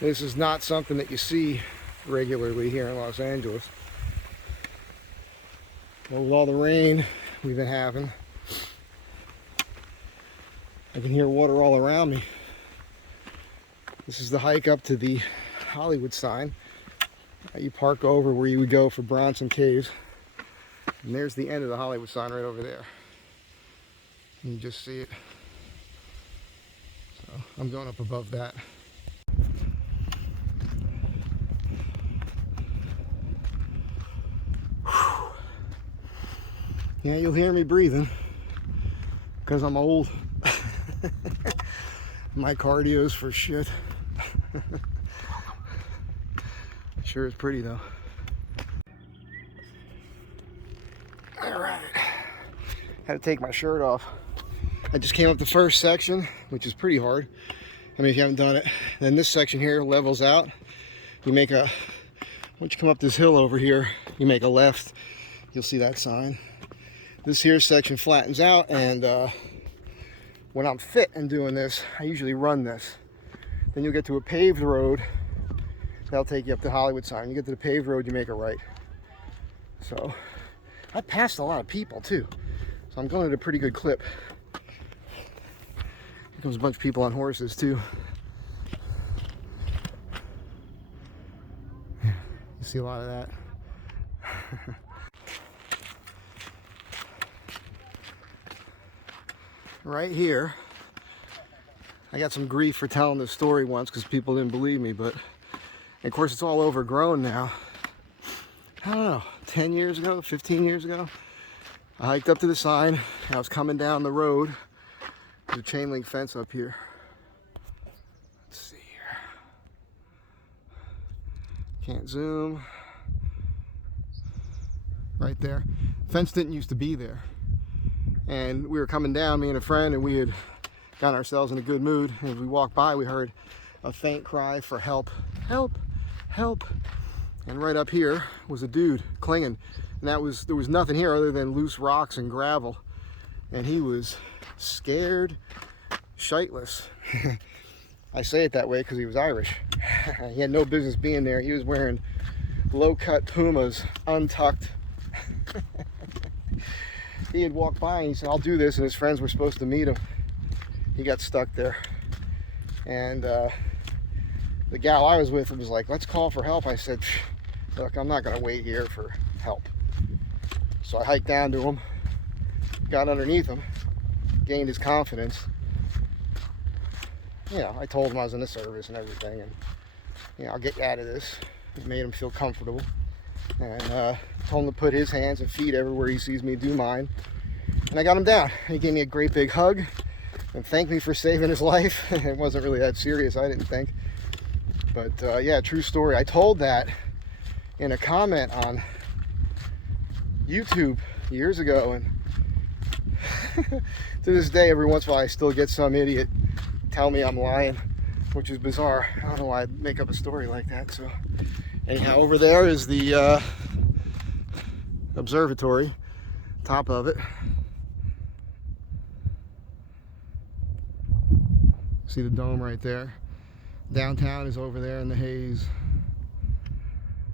This is not something that you see regularly here in Los Angeles. But with all the rain we've been having, I can hear water all around me. This is the hike up to the Hollywood sign. You park over where you would go for Bronson Caves. And there's the end of the Hollywood sign right over there. You can just see it. So I'm going up above that. Whew. Yeah, you'll hear me breathing because I'm old. My cardio's for shit. Sure is pretty though. All right, had to take my shirt off. I just came up the first section, which is pretty hard. I mean, if you haven't done it, then this section here levels out. You make a, once you come up this hill over here, you make a left. You'll see that sign. This here section flattens out, and when I'm fit and doing this, I usually run this. Then you'll get to a paved road. That'll take you up the Hollywood sign. You get to the paved road, you make a right. So I passed a lot of people too. So I'm going at a pretty good clip. Here comes a bunch of people on horses too. Yeah, you see a lot of that. Right here, I got some grief for telling this story once because people didn't believe me, but of course it's all overgrown now. I don't know, 10 years ago, 15 years ago, I hiked up to the sign. I was coming down the road. There's a chain link fence up here. Let's see here. Can't zoom. Right there. Fence didn't used to be there. And we were coming down, me and a friend, and we had gotten ourselves in a good mood. And as we walked by, we heard a faint cry for help. Help! Help! And right up here was a dude clinging. And there was nothing here other than loose rocks and gravel. And he was scared shitless. I say it that way because he was Irish. He had no business being there. He was wearing low-cut Pumas, untucked. He had walked by and he said, I'll do this, and his friends were supposed to meet him. He got stuck there. And the gal I was with was like, let's call for help. I said, look, I'm not gonna wait here for help. So I hiked down to him, got underneath him, gained his confidence. You know, I told him I was in the service and everything, and you know, I'll get you out of this. It made him feel comfortable. And told him to put his hands and feet everywhere he sees me do mine. And I got him down. He gave me a great big hug and thanked me for saving his life. It wasn't really that serious, I didn't think. But yeah, true story. I told that in a comment on YouTube years ago, and to this day, every once in a while, I still get some idiot tell me I'm lying, which is bizarre. I don't know why I'd make up a story like that. So anyhow, over there is the observatory, top of it. See the dome right there. Downtown is over there in the haze.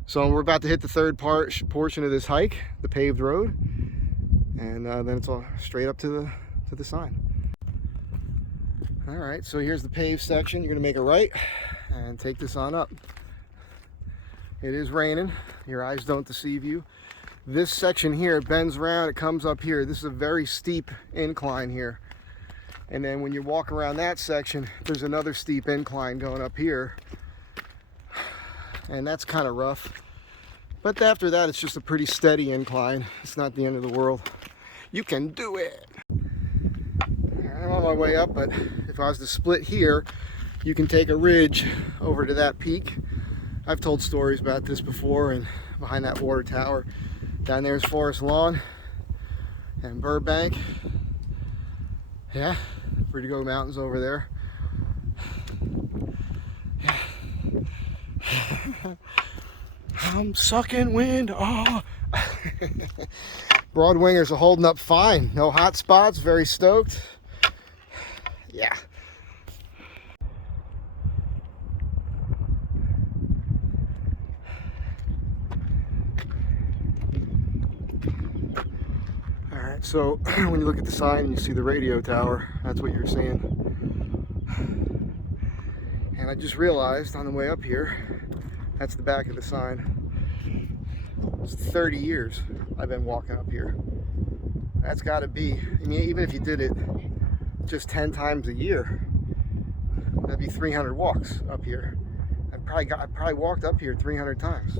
So we're about to hit the third portion of this hike, the paved road, and then it's all straight up to the sign. All right, so here's the paved section. You're gonna make a right and take this on up. It is raining. Your eyes don't deceive you. This section here bends around, it comes up here. This is a very steep incline here. And then when you walk around that section, there's another steep incline going up here. And that's kind of rough. But after that, it's just a pretty steady incline. It's not the end of the world. You can do it. I'm on my way up, but if I was to split here, you can take a ridge over to that peak. I've told stories about this before, and behind that water tower. Down there is Forest Lawn and Burbank. Yeah, Vertigo Mountains over there. Yeah. I'm sucking wind. Oh. Broadwingers are holding up fine. No hot spots, very stoked. Yeah. So when you look at the sign and you see the radio tower, that's what you're seeing. And I just realized on the way up here, that's the back of the sign. It's 30 years I've been walking up here. That's got to be, I mean, even if you did it just 10 times a year, that'd be 300 walks up here. I probably walked up here 300 times,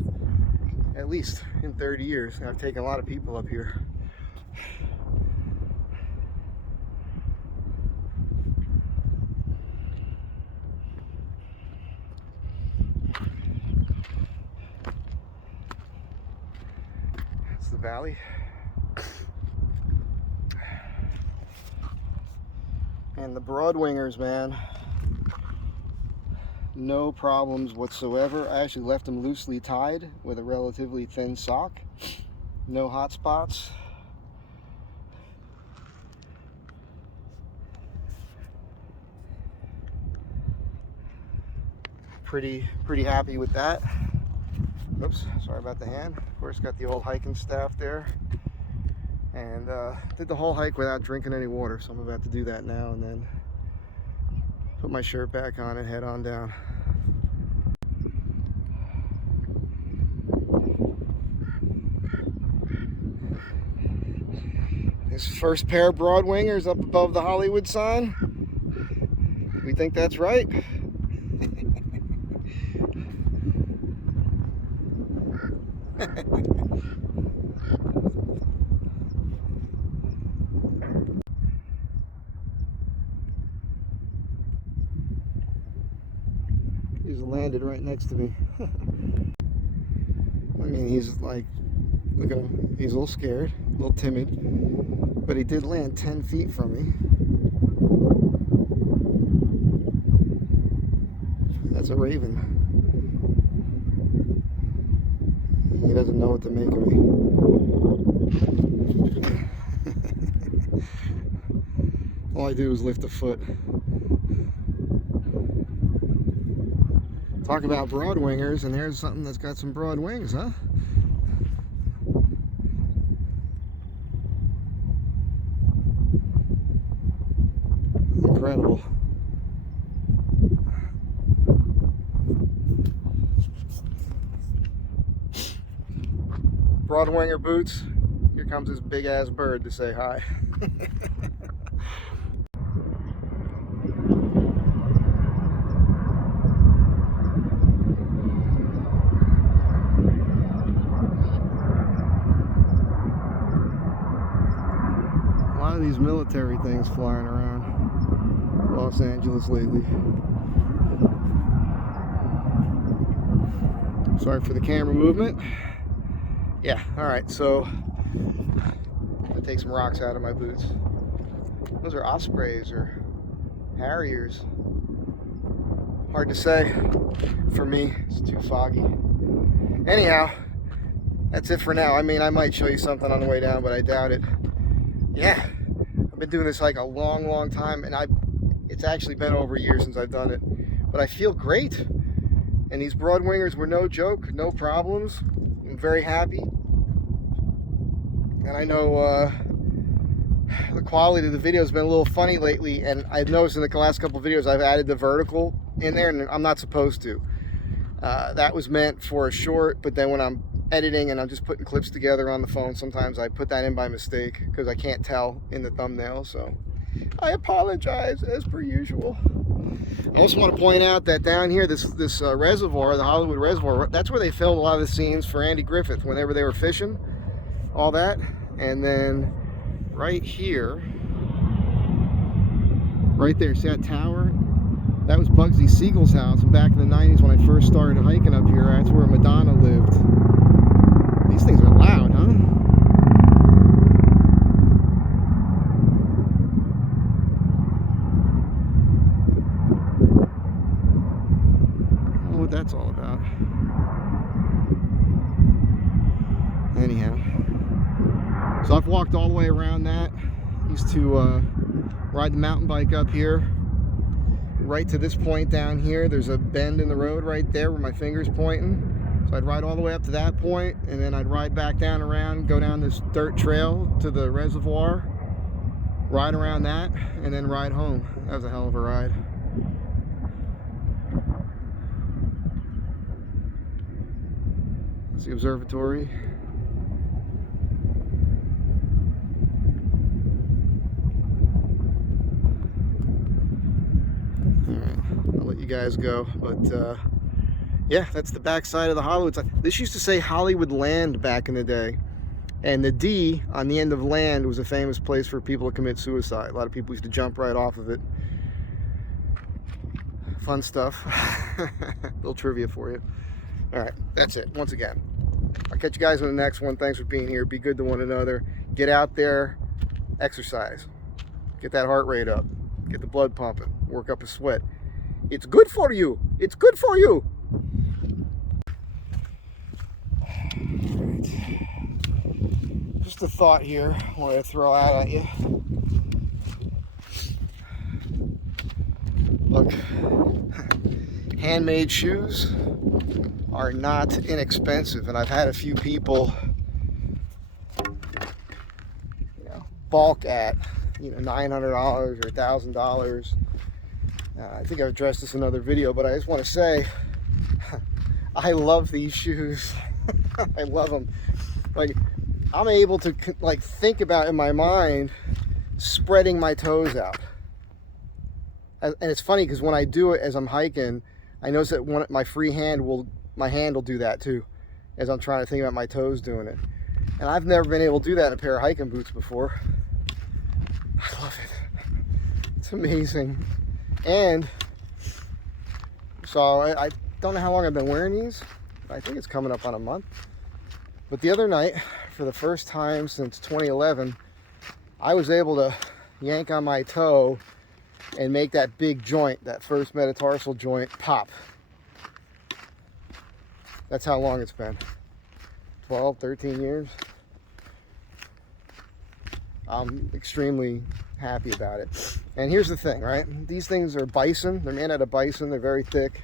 at least in 30 years. And I've taken a lot of people up here. That's the valley. And the Broadwingers, man, no problems whatsoever. I actually left them loosely tied with a relatively thin sock. No hot spots. Pretty happy with that. Oops, sorry about the hand. Of course, got the old hiking staff there. And did the whole hike without drinking any water, so I'm about to do that now and then put my shirt back on and head on down. This first pair of Broadwingers up above the Hollywood sign. We think that's right. He's landed right next to me. I mean, he's like, look at him. He's a little scared, a little timid, but he did land 10 feet from me. That's a raven. He doesn't know what to make of me. All I do is lift a foot. Talk about Broadwingers, and there's something that's got some broad wings, huh? Incredible. Broadwinger boots. Here comes this big ass bird to say hi. A lot of these military things flying around Los Angeles lately. Sorry for the camera movement. Yeah, alright, so I'm gonna take some rocks out of my boots. Those are ospreys or harriers. Hard to say for me, it's too foggy. Anyhow, that's it for now. I mean, I might show you something on the way down, but I doubt it. Yeah, I've been doing this hike a long time, and it's actually been over a year since I've done it. But I feel great, and these Broadwingers were no joke, no problems. I'm very happy, and I know the quality of the video has been a little funny lately, and I've noticed in the last couple of videos I've added the vertical in there, and I'm not supposed to. That was meant for a short, but then when I'm editing and I'm just putting clips together on the phone, sometimes I put that in by mistake because I can't tell in the thumbnail, so I apologize as per usual. I also want to point out that down here, this reservoir, the Hollywood Reservoir, that's where they filmed a lot of the scenes for Andy Griffith whenever they were fishing, all that. And then right here, right there, see that tower? That was Bugsy Siegel's house, and back in the 90s when I first started hiking up here, that's where Madonna lived. These things are loud, huh? I don't know what that's all about. Anyhow, so I've walked all the way around that. Used to ride the mountain bike up here. Right to this point down here, there's a bend in the road right there where my finger's pointing. So I'd ride all the way up to that point, and then I'd ride back down around, go down this dirt trail to the reservoir, ride around that, and then ride home. That was a hell of a ride. That's the observatory. I'll let you guys go, but yeah, that's the back side of the Hollywood side. This used to say Hollywood Land back in the day, and the D on the end of land was a famous place for people to commit suicide. A lot of people used to jump right off of it. Fun stuff. Little trivia for you. All right, that's it. Once again, I'll catch you guys on the next one. Thanks for being here. Be good to one another. Get out there, exercise, get that heart rate up, get the blood pumping, work up a sweat. It's good for you. It's good for you. Right. Just a thought here I wanted to throw out at you. Look, handmade shoes are not inexpensive, and I've had a few people, balk at, $900 or $1,000. I think I've addressed this in another video, but I just want to say, I love these shoes. I love them. Like, I'm able to think about in my mind spreading my toes out. And it's funny because when I do it as I'm hiking, I notice that my hand will do that too, as I'm trying to think about my toes doing it. And I've never been able to do that in a pair of hiking boots before. I love it. It's amazing. And so I don't know how long I've been wearing these. I think it's coming up on a month. But the other night, for the first time since 2011, I was able to yank on my toe and make that big joint, that first metatarsal joint, pop. That's how long it's been. 12, 13 years. I'm extremely happy about it. And here's the thing, right? These things are bison. They're made out of bison. They're very thick.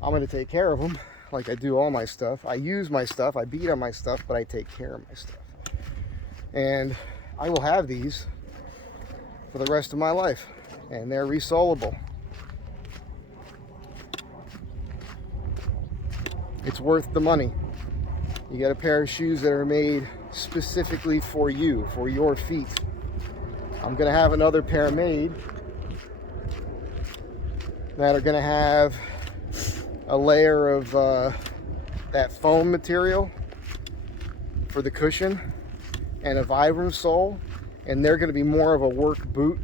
I'm going to take care of them like I do all my stuff. I use my stuff. I beat on my stuff, but I take care of my stuff. And I will have these for the rest of my life. And they're resolable. It's worth the money. You get a pair of shoes that are made specifically for you, for your feet. I'm going to have another pair made that are going to have a layer of that foam material for the cushion and a Vibram sole, and they're going to be more of a work boot,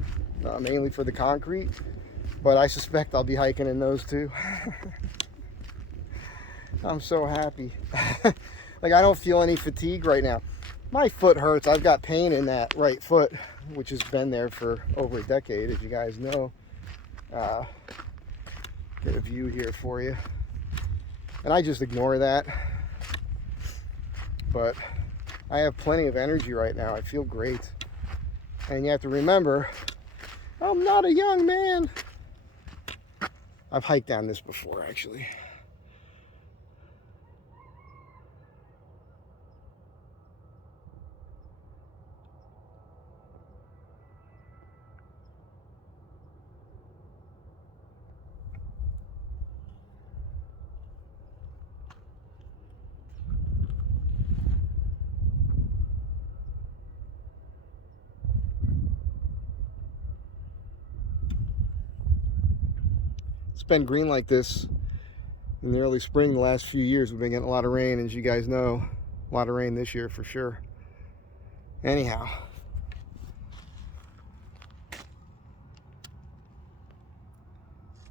mainly for the concrete, but I suspect I'll be hiking in those too. I'm so happy. Like, I don't feel any fatigue right now. My foot hurts. I've got pain in that right foot, which has been there for over a decade, as you guys know. Get a view here for you. And I just ignore that. But I have plenty of energy right now. I feel great. And you have to remember, I'm not a young man. I've hiked down this before, actually. It's been green like this in the early spring the last few years. We've been getting a lot of rain, as you guys know. A lot of rain this year for sure. Anyhow,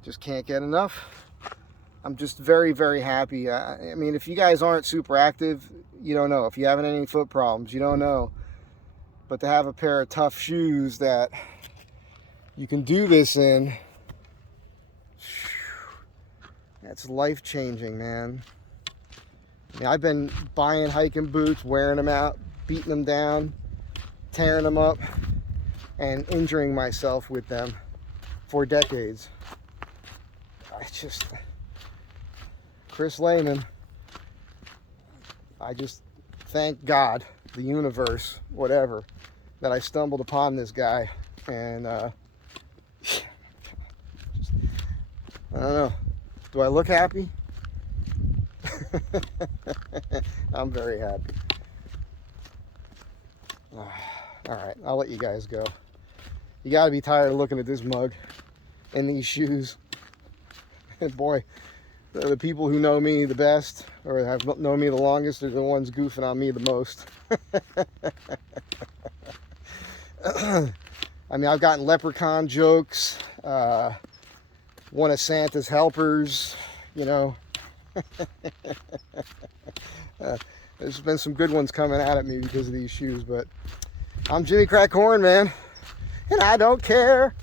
just can't get enough. I'm just very, very happy. I mean, if you guys aren't super active, you don't know. If you haven't any foot problems, you don't know. But to have a pair of tough shoes that you can do this in, that's life-changing, man. I mean, I've been buying hiking boots, wearing them out, beating them down, tearing them up, and injuring myself with them for decades. Chris Lehman, I just thank God, the universe, whatever, that I stumbled upon this guy. And I don't know. Do I look happy? I'm very happy. All right, I'll let you guys go. You got to be tired of looking at this mug and these shoes. And boy, the people who know me the best, or have known me the longest, are the ones goofing on me the most. I mean, I've gotten leprechaun jokes, one of Santa's helpers, you know. There's been some good ones coming out at me because of these shoes, but I'm Jimmy Crack Corn, man, and I don't care.